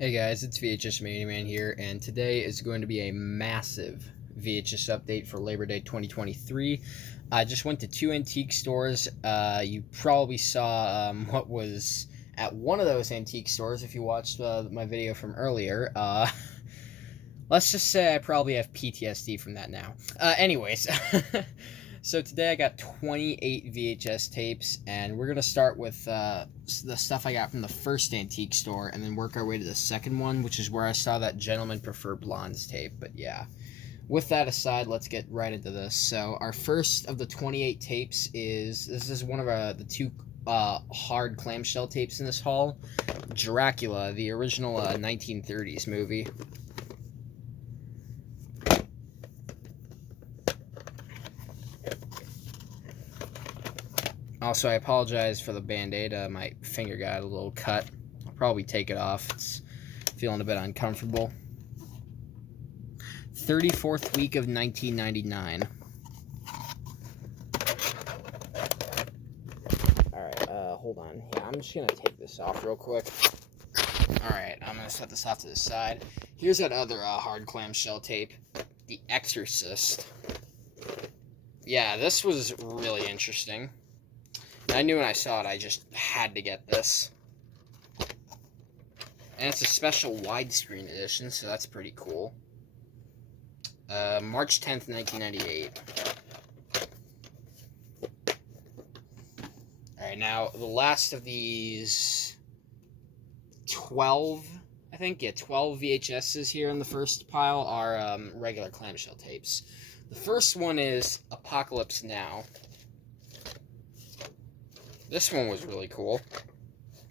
Hey guys, it's VHS Man here, and today is going to be a massive VHS update for Labor Day 2023. I just went to two antique stores. You probably saw what was at one of those antique stores if you watched my video from earlier. Let's just say I probably have PTSD from that now. Anyways, so today I got 28 VHS tapes, and we're going to start with the stuff I got from the first antique store, and then work our way to the second one, which is where I saw that Gentlemen Prefer Blondes tape. But yeah, with that aside, let's get right into this. So our first of the 28 tapes this is one of the two hard clamshell tapes in this haul. Dracula, the original 1930s movie. Also, I apologize for the band-aid. My finger got a little cut. I'll probably take it off. It's feeling a bit uncomfortable. 34th week of 1999. Alright, hold on. Yeah, I'm just gonna take this off real quick. Alright, I'm gonna set this off to the side. Here's that other hard clamshell tape. The Exorcist. Yeah, this was really interesting. I knew when I saw it, I just had to get this. And it's a special widescreen edition, so that's pretty cool. March 10th, 1998. Alright, now, the last of these 12, I think, yeah, 12 VHSs here in the first pile are regular clamshell tapes. The first one is Apocalypse Now. This one was really cool.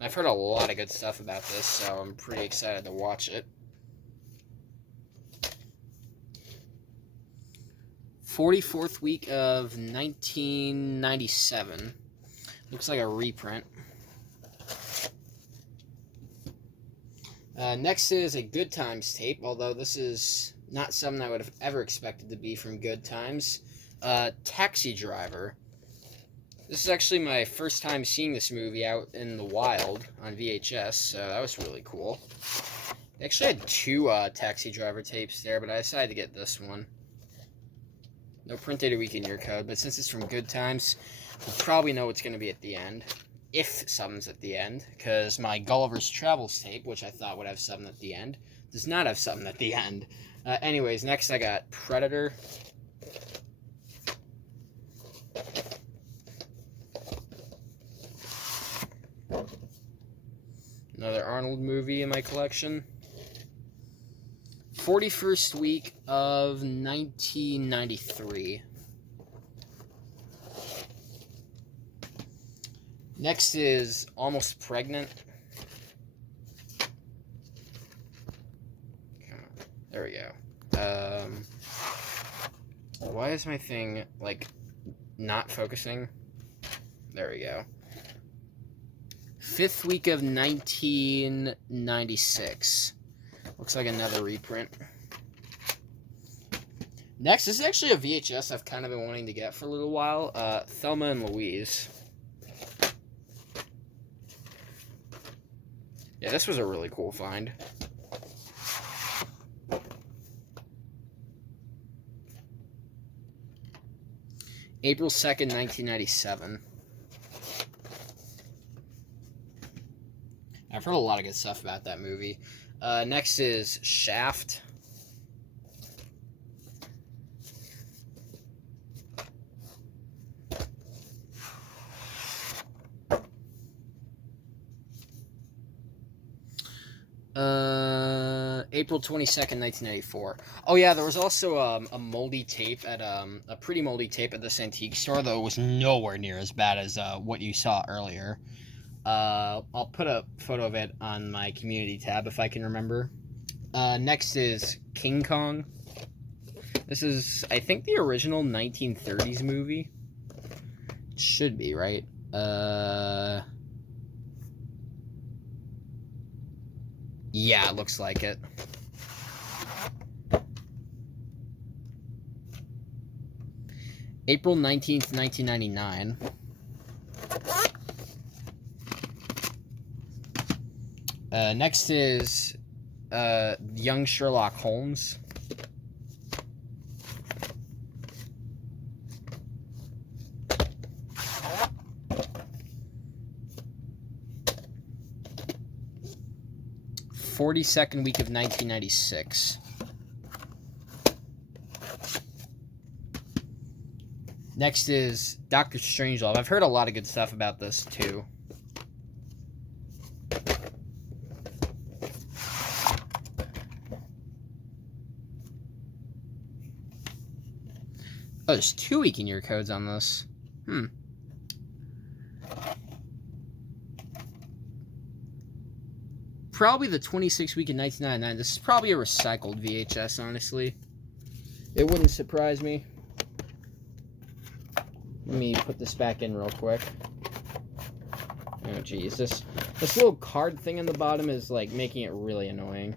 I've heard a lot of good stuff about this, so I'm pretty excited to watch it. 44th week of 1997. Looks like a reprint. Next is a Good Times tape, although this is not something I would have ever expected to be from Good Times. Taxi Driver. This is actually my first time seeing this movie out in the wild on VHS, so that was really cool. They actually had two Taxi Driver tapes there, but I decided to get this one. No print date or week in year code, but since it's from Good Times, we'll probably know what's going to be at the end. If something's at the end, because my Gulliver's Travels tape, which I thought would have something at the end, does not have something at the end. Anyways, next I got Predator. Another Arnold movie in my collection. 41st week of 1993. Next is Almost Pregnant. Come on. There we go. Why is my thing, like, not focusing? There we go. 5th week of 1996. Looks like another reprint. Next, this is actually a VHS I've kind of been wanting to get for a little while. Thelma and Louise. Yeah, this was a really cool find. April 2nd, 1997. I've heard a lot of good stuff about that movie. Next is Shaft. April 22nd, 1994. Oh yeah, there was also a moldy tape at a pretty moldy tape at this antique store, though it was nowhere near as bad as what you saw earlier. I'll put a photo of it on my community tab if I can remember. Next is King Kong. This is, I think, the original 1930s movie. It should be, right? Yeah, it looks like it. April 19th, 1999. Next is Young Sherlock Holmes. '42nd week of 1996. Next is Doctor Strangelove. I've heard a lot of good stuff about this too. Oh, there's 2 week-in-year codes on this. Probably the 26th week in 1999. This is probably a recycled VHS, honestly. It wouldn't surprise me. Let me put this back in real quick. Oh, geez. This little card thing on the bottom is, like, making it really annoying.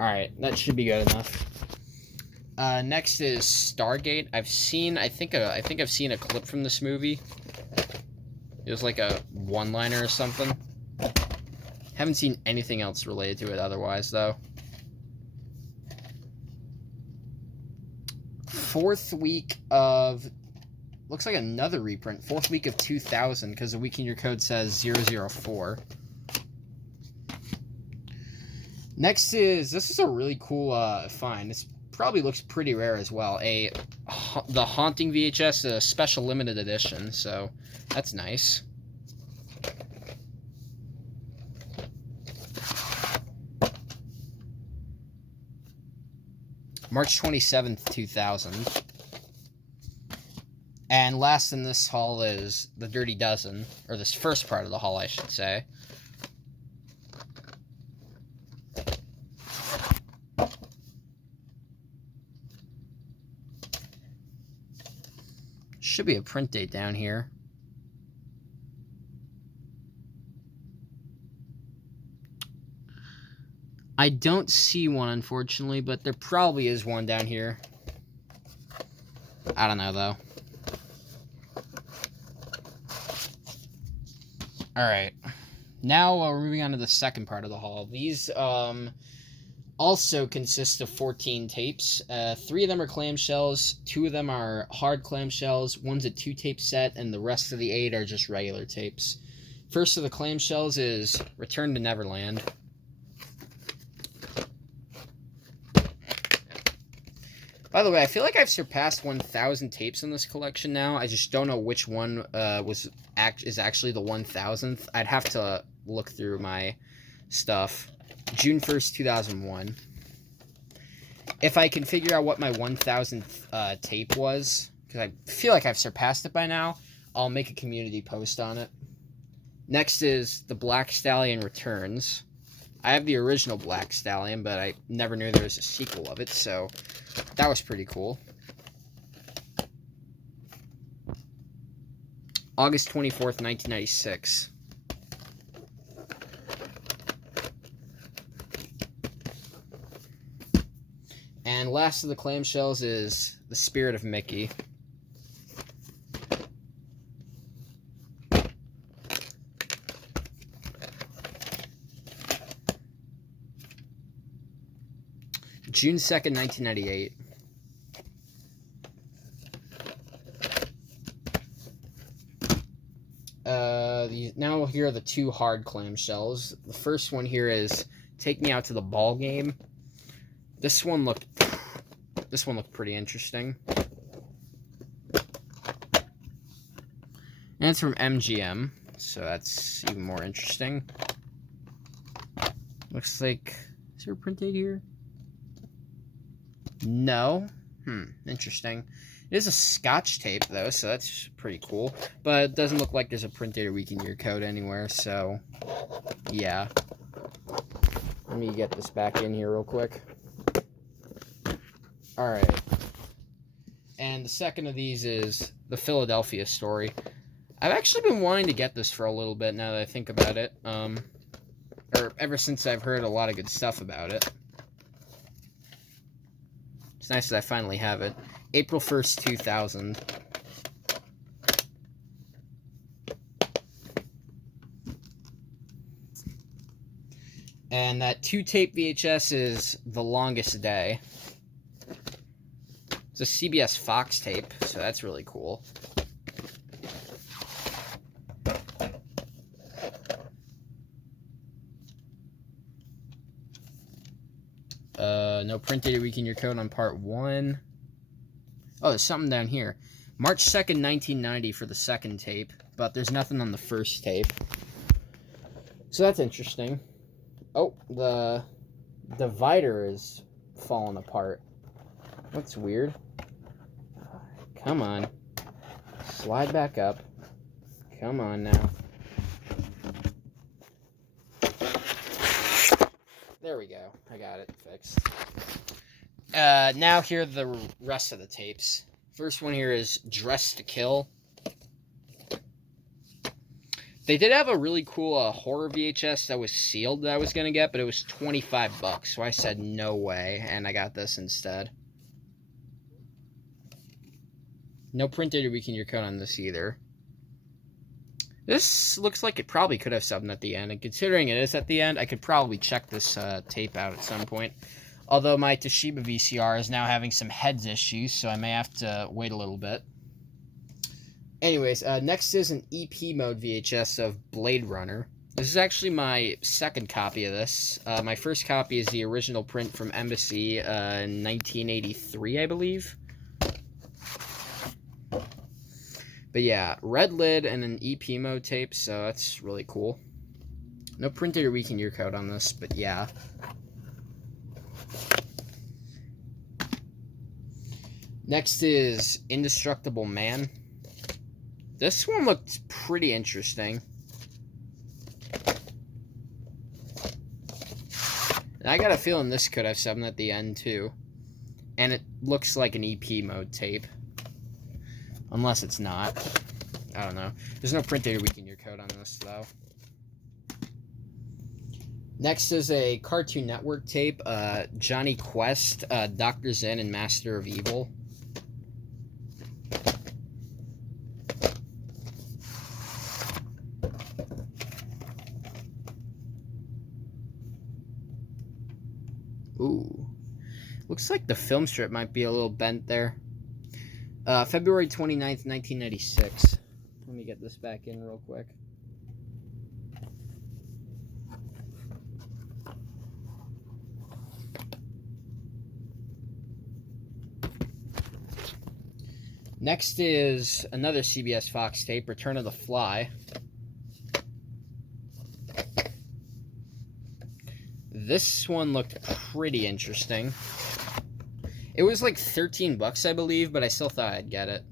Alright, that should be good enough. Next is Stargate. I think I've seen a clip from this movie. It was like a one-liner or something. Haven't seen anything else related to it otherwise, though. 4th week of... Looks like another reprint. 4th week of 2000, because the week-in-year code says 004. Next is... This is a really cool find. This probably looks pretty rare as well. The Haunting VHS, a special limited edition, so that's nice. March 27th, 2000. And last in this haul is The Dirty Dozen, or this first part of the haul, I should say. Should be a print date down here. I don't see one, unfortunately, but there probably is one down here. I don't know, though. Alright. Now we're moving on to the second part of the haul. These also consist of 14 tapes. 3 of them are clamshells, 2 of them are hard clamshells, one's a 2-tape set, and the rest of the 8 are just regular tapes. First of the clamshells is Return to Neverland. By the way, I feel like I've surpassed 1,000 tapes in this collection now. I just don't know which one is actually the 1,000th. I'd have to look through my stuff. June 1st, 2001. If I can figure out what my 1,000th tape was, because I feel like I've surpassed it by now, I'll make a community post on it. Next is The Black Stallion Returns. I have the original Black Stallion, but I never knew there was a sequel of it, so that was pretty cool. August 24th, 1996. And last of the clamshells is The Spirit of Mickey. June 2nd, 1998. Now here are the 2 hard clamshells. The first one here is Take Me Out to the Ball Game. This one looked pretty interesting. And it's from MGM, so that's even more interesting. Looks like, is there a print date here? No. Interesting. It is a Scotch tape, though, so that's pretty cool. But it doesn't look like there's a print date or week-in-year code anywhere, so yeah. Let me get this back in here real quick. Alright. And the second of these is The Philadelphia Story. I've actually been wanting to get this for a little bit now that I think about it. Or ever since I've heard a lot of good stuff about it. It's nice that I finally have it. April 1st, 2000. And that 2-tape VHS is The Longest Day. It's a CBS Fox tape, so that's really cool. No printed weekend your code on part 1. Oh, there's something down here. March 2nd, 1990 for the second tape, but there's nothing on the first tape. So that's interesting. Oh, the divider is falling apart. That's weird. Come on. Slide back up. Come on now. There we go. I got it fixed. Now here are the rest of the tapes. First one here is Dress to Kill. They did have a really cool horror VHS that was sealed that I was going to get, but it was $25, so I said no way, and I got this instead. No printed or weekend your code on this either. This looks like it probably could have something at the end, and considering it is at the end, I could probably check this tape out at some point. Although my Toshiba VCR is now having some heads issues, so I may have to wait a little bit. Anyways, next is an EP mode VHS of Blade Runner. This is actually my second copy of this. My first copy is the original print from Embassy in 1983, I believe. But yeah, red lid and an EP mode tape, so that's really cool. No printed or weekend year code on this, but yeah. Next is Indestructible Man. This one looked pretty interesting. And I got a feeling this could have something at the end too. And it looks like an EP mode tape. Unless it's not. I don't know. There's no printed or weekend year code on this though. Next is a Cartoon Network tape. Johnny Quest, Dr. Zen, and Master of Evil. Ooh. Looks like the film strip might be a little bent there. February 29th, 1996. Let me get this back in real quick. Next is another CBS Fox tape, Return of the Fly. This one looked pretty interesting. It was like $13, I believe, but I still thought I'd get it.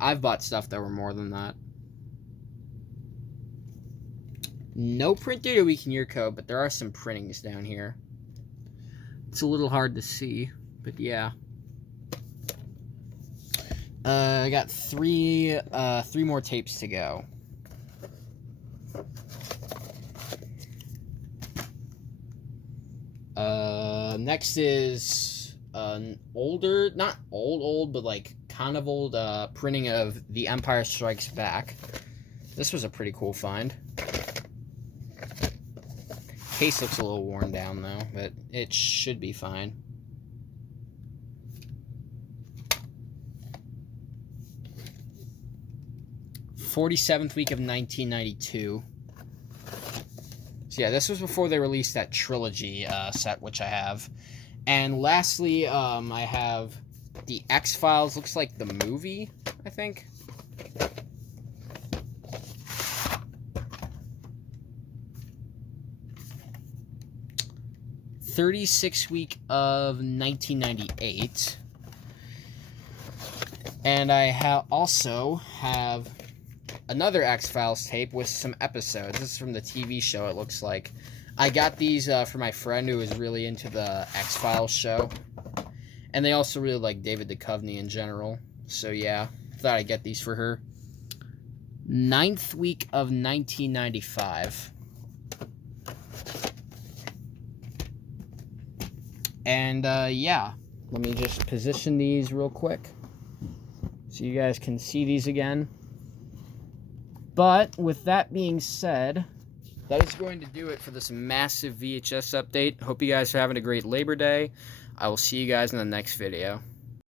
I've bought stuff that were more than that. No printed or weekend year code, but there are some printings down here. It's a little hard to see, but yeah. I got three more tapes to go. Next is an older, not old, but like kind of old printing of The Empire Strikes Back. This was a pretty cool find. Case looks a little worn down though, but it should be fine. '47th week of 1992. So yeah, this was before they released that trilogy set, which I have. And lastly, I have the X-Files. Looks like the movie, I think. '36th week of 1998. And I also have another X-Files tape with some episodes. This is from the TV show, it looks like. I got these for my friend who was really into the X-Files show. And they also really like David Duchovny in general. So yeah, thought I'd get these for her. 9th week of 1995. And yeah, let me just position these real quick so you guys can see these again. But with that being said, that is going to do it for this massive VHS update. Hope you guys are having a great Labor Day. I will see you guys in the next video.